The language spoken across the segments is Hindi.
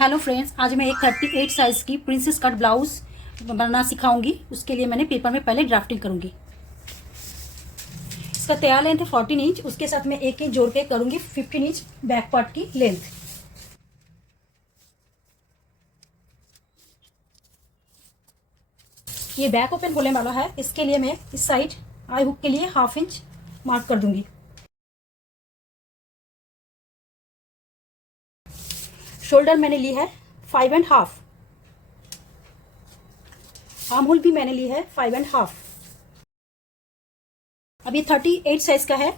हेलो फ्रेंड्स, आज मैं एक 38 साइज़ की प्रिंसेस कट ब्लाउज बनाना सिखाऊंगी। उसके लिए मैंने पेपर में पहले ड्राफ्टिंग करूंगी। इसका तैयार लेंथ है 14 इंच। उसके साथ मैं 1 इंच जोड़ के करूंगी 15 इंच बैक पार्ट की लेंथ। ये बैक ओपन होने वाला है, इसके लिए मैं इस साइड आई हुक के लिए ½ इंच मार्क कर दूंगी। शोल्डर मैंने ली है 5.5। आर्म होल भी मैंने ली है 5.5। अब ये 38 साइज का है,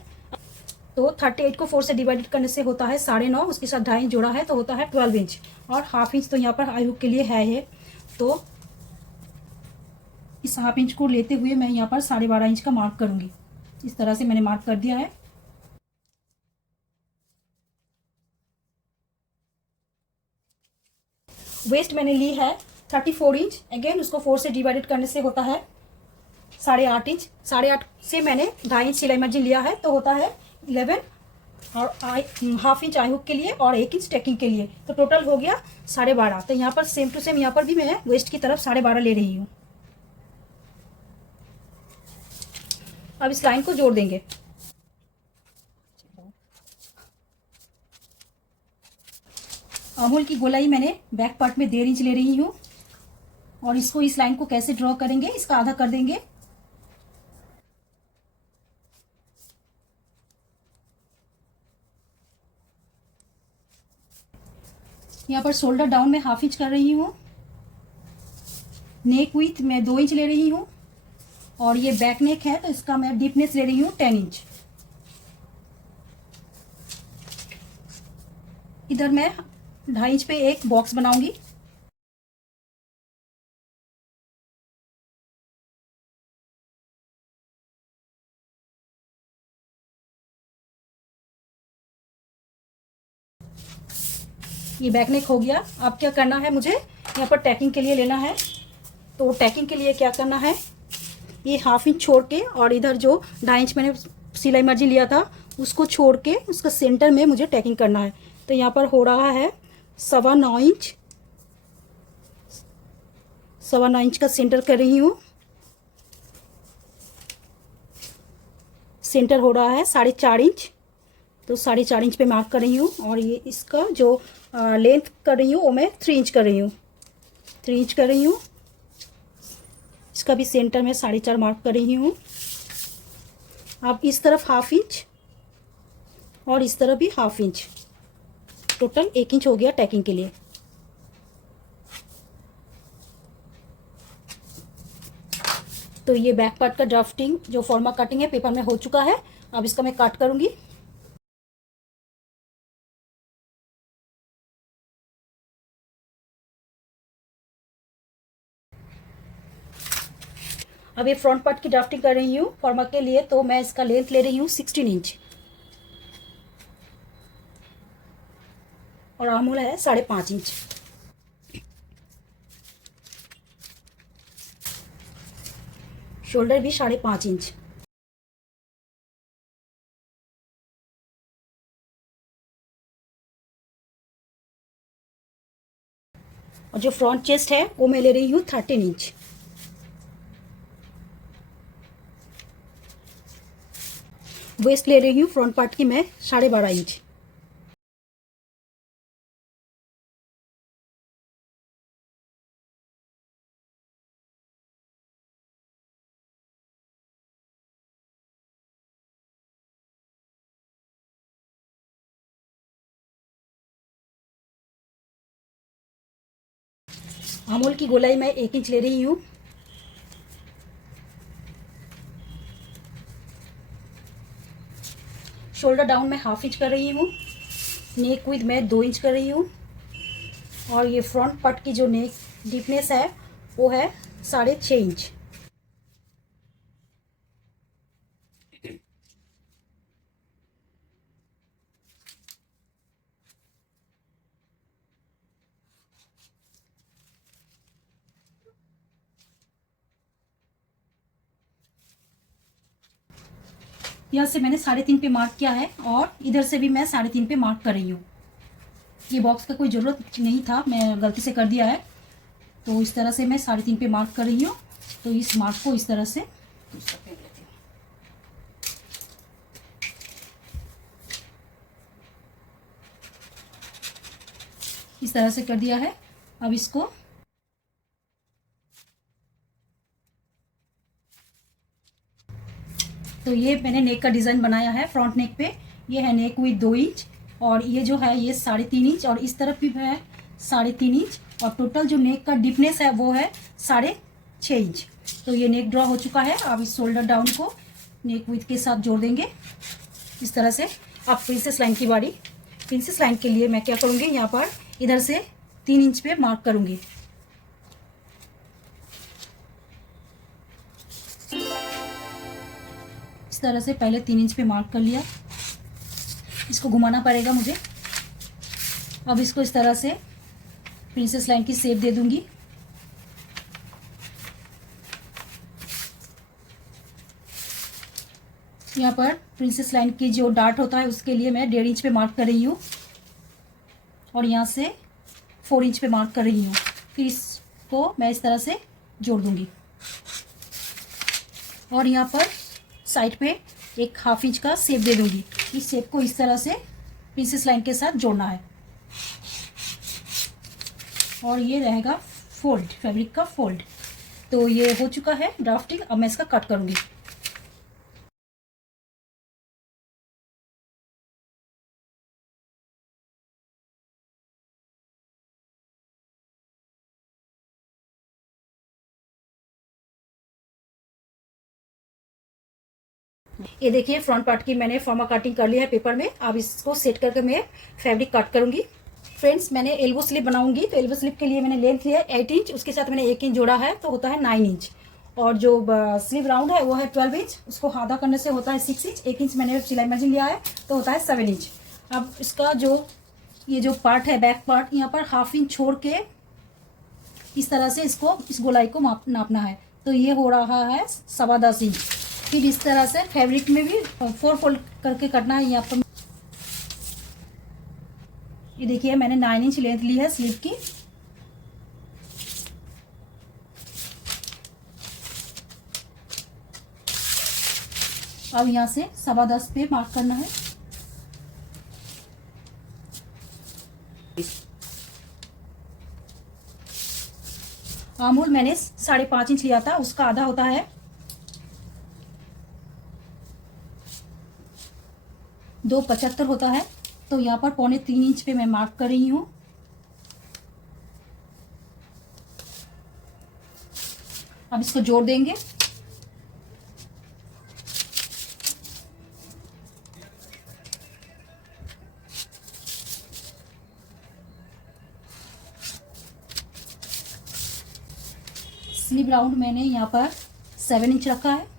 तो 38 को 4 से डिवाइडेड करने से होता है 9.5। उसके साथ 2.5 इंच जोड़ा है तो होता है 12 इंच, और ½ इंच तो यहाँ पर आई हुक के लिए है। तो इस ½ इंच को लेते हुए मैं यहाँ पर 12.5 इंच का मार्क करूंगी। इस तरह से मैंने मार्क कर दिया है। वेस्ट मैंने ली है 34 इंच। अगेन उसको 4 से डिवाइडेड करने से होता है 8.5 इंच। 8.5 से मैंने 2.5 इंच सिलाई मार्जिन लिया है तो होता है 11, और ½ इंच आई हुक के लिए और 1 इंच टेकिंग के लिए, तो टोटल हो गया 12.5। तो यहाँ पर सेम टू सेम यहाँ पर भी मैं वेस्ट की तरफ 12.5 ले रही हूँ। अब इस लाइन को जोड़ देंगे। अमूल की गोलाई मैंने बैक पार्ट में 1.5 इंच ले रही हूँ, और इसको इस लाइन को कैसे ड्रॉ करेंगे, इसका आधा कर देंगे। यहाँ पर शोल्डर डाउन में ½ इंच कर रही हूँ। नेक विथ मैं 2 इंच ले रही हूँ, और ये बैक नेक है तो इसका मैं डीपनेस ले रही हूँ 10 इंच। इधर मैं 2.5 इंच पे एक बॉक्स बनाऊंगी। ये बैक नेक हो गया। अब क्या करना है, मुझे यहाँ पर टैकिंग के लिए लेना है। तो टैकिंग के लिए क्या करना है, ये ½ इंच छोड़ के और इधर जो 2.5 इंच मैंने सिलाई मार्जिन लिया था उसको छोड़ के उसका सेंटर में मुझे टैकिंग करना है। तो यहाँ पर हो रहा है 9.25 इंच। 9.25 इंच का सेंटर कर रही हूँ। सेंटर हो रहा है 4.5 इंच, तो 4.5 इंच पे मार्क कर रही हूँ। और ये इसका जो लेंथ कर रही हूँ वो मैं 3 इंच कर रही हूँ। 3 इंच कर रही हूँ। इसका भी सेंटर में 4.5 मार्क कर रही हूँ। अब इस तरफ ½ इंच और इस तरफ भी ½ इंच, टोटल 1 इंच हो गया टैकिंग के लिए। तो ये बैक पार्ट का ड्राफ्टिंग जो फॉर्मा कटिंग है पेपर में हो चुका है। अब इसका मैं काट करूंगी। अब ये फ्रंट पार्ट की ड्राफ्टिंग कर रही हूँ फॉर्मा के लिए, तो मैं इसका लेंथ ले रही हूँ 16 इंच, और आर्म होल है 5.5 इंच। शोल्डर भी 5.5 इंच। और जो फ्रंट चेस्ट है वो मैं ले रही हूँ 13 इंच। वेस्ट ले रही हूँ फ्रंट पार्ट की मैं 12.5 इंच। आर्म की गोलाई मैं 1 इंच ले रही हूँ। शोल्डर डाउन में ½ इंच कर रही हूँ। नेक विथ मैं 2 इंच कर रही हूँ, और ये फ्रंट पार्ट की जो नेक डीपनेस है वो है 6.5 इंच। यहाँ से मैंने 3.5 पे मार्क किया है, और इधर से भी मैं 3.5 पे मार्क कर रही हूँ। ये बॉक्स का कोई ज़रूरत नहीं था, मैं गलती से कर दिया है। तो इस तरह से मैं 3.5 पे मार्क कर रही हूँ। तो इस मार्क को इस तरह से दूसरा पे लेती हूँ। इस तरह से कर दिया है। अब इसको तो ये मैंने नेक का डिज़ाइन बनाया है फ्रंट नेक पे। ये है नेक विथ 2 इंच और ये जो है ये 3.5 इंच और इस तरफ भी है 3.5 इंच और टोटल जो नेक का डीपनेस है वो है 6.5 इंच। तो ये नेक ड्रॉ हो चुका है। अब इस शोल्डर डाउन को नेक विथ के साथ जोड़ देंगे इस तरह से। अब प्रिंसेस लाइन की बारी। प्रिंसेस लाइन के लिए मैं क्या करूँगी, यहाँ पर इधर से 3 इंच पे मार्क करूँगी। इस तरह से पहले 3 इंच पे मार्क कर लिया। इसको घुमाना पड़ेगा मुझे। अब इसको इस तरह से प्रिंसेस लाइन की शेप दे दूंगी। यहाँ पर प्रिंसेस लाइन की जो डार्ट होता है उसके लिए मैं 1.5 इंच पे मार्क कर रही हूँ और यहाँ से 4 इंच पे मार्क कर रही हूँ। फिर इसको मैं इस तरह से जोड़ दूंगी और यहाँ पर साइड पे एक 1/2 इंच का शेप दे दूंगी। इस शेप को इस तरह से प्रिंसेस लाइन के साथ जोड़ना है और ये रहेगा फोल्ड, फैब्रिक का फोल्ड। तो ये हो चुका है ड्राफ्टिंग। अब मैं इसका कट करूंगी। ये देखिए फ्रंट पार्ट की मैंने फॉर्मा कटिंग कर लिया है पेपर में। अब इसको सेट करके मैं फैब्रिक कट करूंगी। फ्रेंड्स, मैंने एल्बो स्लिप बनाऊंगी तो एल्बो स्लिप के लिए मैंने लेंथ लिया है 8 इंच, उसके साथ मैंने 1 इंच जोड़ा है तो होता है 9 इंच। और जो स्लीव राउंड है वो है 12 इंच, उसको आधा करने से होता है 6 इंच। 1 इंच मैंने सिलाई मार्जिन लिया है तो होता है 7 इंच। अब इसका जो ये जो पार्ट है बैक पार्ट, यहाँ पर 1/2 इंच छोड़ के इस तरह से इसको इस गोलाई को नापना है। तो ये हो रहा है 10.25 इंच। फिर इस तरह से फैब्रिक में भी 4 फोल्ड करके करना है। यहाँ पर ये देखिए मैंने 9 इंच लेंथ ली है स्लीव की। अब यहाँ से 10.25 पे मार्क करना है। आर्महोल मैंने 5.5 इंच लिया था, उसका आधा होता है 2.75 होता है। तो यहाँ पर 2.25 इंच पे मैं मार्क कर रही हूँ। अब इसको जोड़ देंगे। स्लीव राउंड मैंने यहाँ पर 7 इंच रखा है।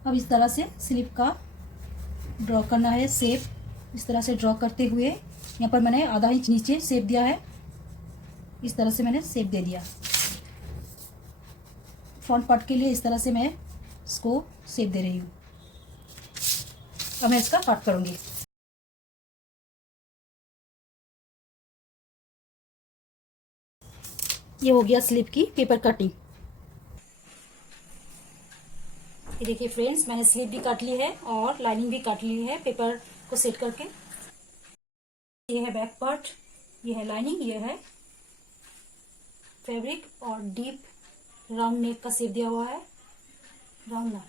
अब इस तरह से स्लीव का ड्रॉ करना है शेप। इस तरह से ड्रॉ करते हुए यहाँ पर मैंने आधा इंच नीचे शेप दिया है। इस तरह से मैंने शेप दे दिया। फ्रंट पार्ट के लिए इस तरह से मैं इसको शेप दे रही हूँ। अब मैं इसका कट करूँगी। ये हो गया स्लीव की पेपर कटिंग। ये देखिए फ्रेंड्स, मैंने स्लीव भी काट ली है और लाइनिंग भी काट ली है पेपर को सेट करके। ये है बैक पार्ट, ये है लाइनिंग, ये है फैब्रिक और डीप राउंड नेक का शेप दिया हुआ है। राउंड ना,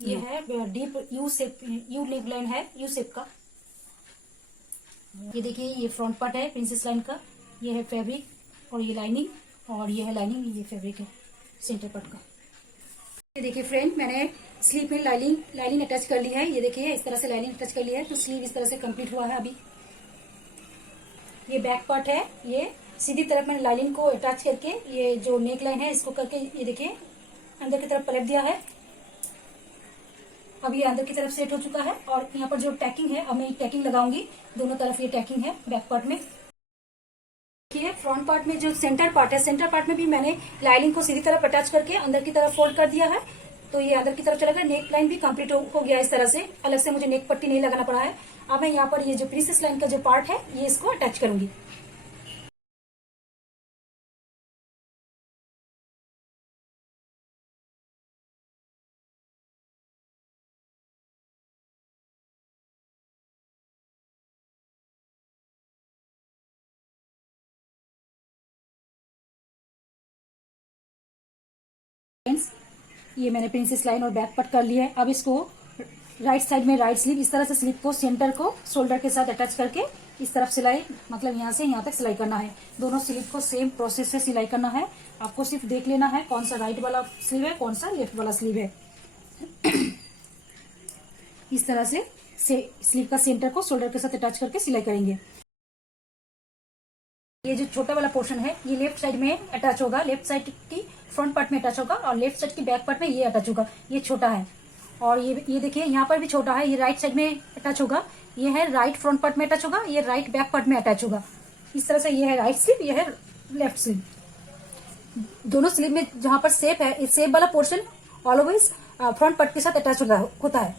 ये है deep U shape, you neck line है यू शेप का। ये देखिए ये फ्रंट पार्ट है प्रिंसेस लाइन का। ये है फैब्रिक और ये लाइनिंग और ये है लाइनिंग, ये फैब्रिक है सेंटर पार्ट का। ये देखिए फ्रेंड, मैंने स्लीव में लाइनिंग अटैच कर ली है। ये देखिए इस तरह से लाइनिंग अटैच कर ली है तो स्लीव इस तरह से कंप्लीट हुआ है। अभी ये बैक पार्ट है, ये सीधी तरफ मैंने लाइनिंग को अटैच करके ये जो नेक लाइन है इसको करके ये देखिए अंदर की तरफ पलट दिया है। अब ये अंदर की तरफ सेट हो चुका है और यहाँ पर जो टैकिंग है अब मैं टैकिंग लगाऊंगी। दोनों तरफ ये टैकिंग है बैक पार्ट में। देखिए फ्रंट पार्ट में जो सेंटर पार्ट है, सेंटर पार्ट में भी मैंने लाइनिंग को सीधी तरफ अटैच करके अंदर की तरफ फोल्ड कर दिया है। तो ये अंदर की तरफ चला गया, नेक लाइन भी कंप्लीट हो गया इस तरह से। अलग से मुझे नेक पट्टी नहीं लगाना पड़ा है। अब मैं यहाँ पर ये जो प्रिंसेस लाइन का जो पार्ट है ये इसको अटैच करूंगी। ये मैंने प्रिंसेस लाइन और बैक पट कर लिया है। अब इसको राइट साइड में राइट स्लीव, इस तरह से स्लीव को सेंटर को शोल्डर के साथ अटैच करके इस तरफ सिलाई, मतलब यहाँ से यहाँ तक सिलाई करना है। दोनों स्लीव को सेम प्रोसेस से सिलाई करना है। आपको सिर्फ देख लेना है कौन सा राइट वाला स्लीव है, कौन सा लेफ्ट वाला स्लीव है। इस तरह से स्लीव का सेंटर को शोल्डर के साथ अटैच करके सिलाई करेंगे। ये जो छोटा वाला पोर्शन है ये लेफ्ट साइड में अटैच होगा, लेफ्ट साइड की फ्रंट पार्ट में अटैच होगा और लेफ्ट साइड की बैक पार्ट में ये अटैच होगा। ये छोटा है और ये देखिए यहाँ पर भी छोटा है, ये राइट साइड में अटैच होगा। ये है राइट फ्रंट पार्ट में अटैच होगा, ये राइट बैक पार्ट में अटैच होगा। इस तरह से ये है राइट स्लीव, ये है लेफ्ट स्लीव। दोनों स्लीव में जहां पर शेप है, इस शेप वाला पोर्शन ऑलवेज फ्रंट पार्ट के साथ अटैच होता है।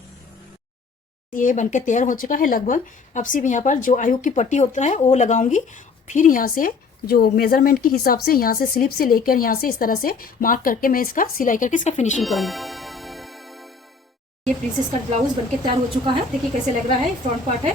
ये बनके तैयार हो चुका है लगभग। अब सिर्फ यहाँ पर जो आयु की पट्टी होता है वो लगाऊंगी। फिर यहाँ से जो मेजरमेंट के हिसाब से यहाँ से स्लीव से लेकर यहाँ से इस तरह से मार्क करके मैं इसका सिलाई करके इसका फिनिशिंग करूंगी। ये प्रिंसेस का ब्लाउज बनके तैयार हो चुका है। देखिए कैसे लग रहा है, फ्रंट पार्ट है।